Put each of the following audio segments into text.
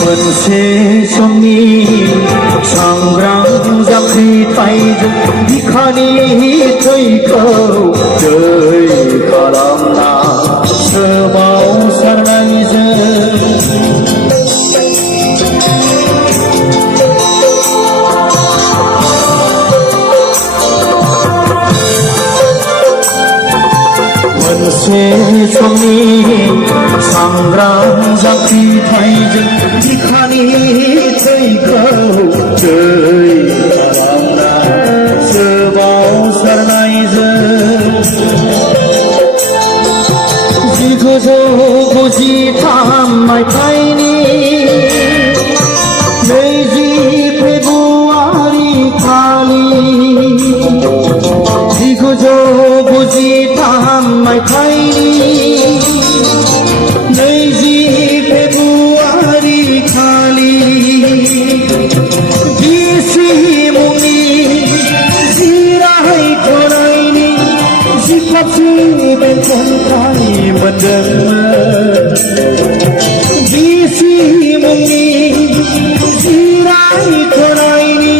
बनसे समनि सांग्रां जाख्रिथायजों बिखानि थैखौ दै खालामना सोमावसारनायजों मोनसे समनि सांग्रां जाख्रिथायजों बिखानि थैखौ दै खालामना सोमावसारनायजों 1993 मायथाइनि 20 फेब्रुवारि खालि 1993 मायथाइनि 20 फेब्रुवारि खालि बिसि मुंनि जिरायथ'नायनि जिखाबसे बेंखनथाय मोनदोंमोन बिसि मुंनि जिरायथ'नायनि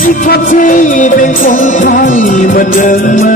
जिखाबसे बेंखनथाय मोनदोंमोन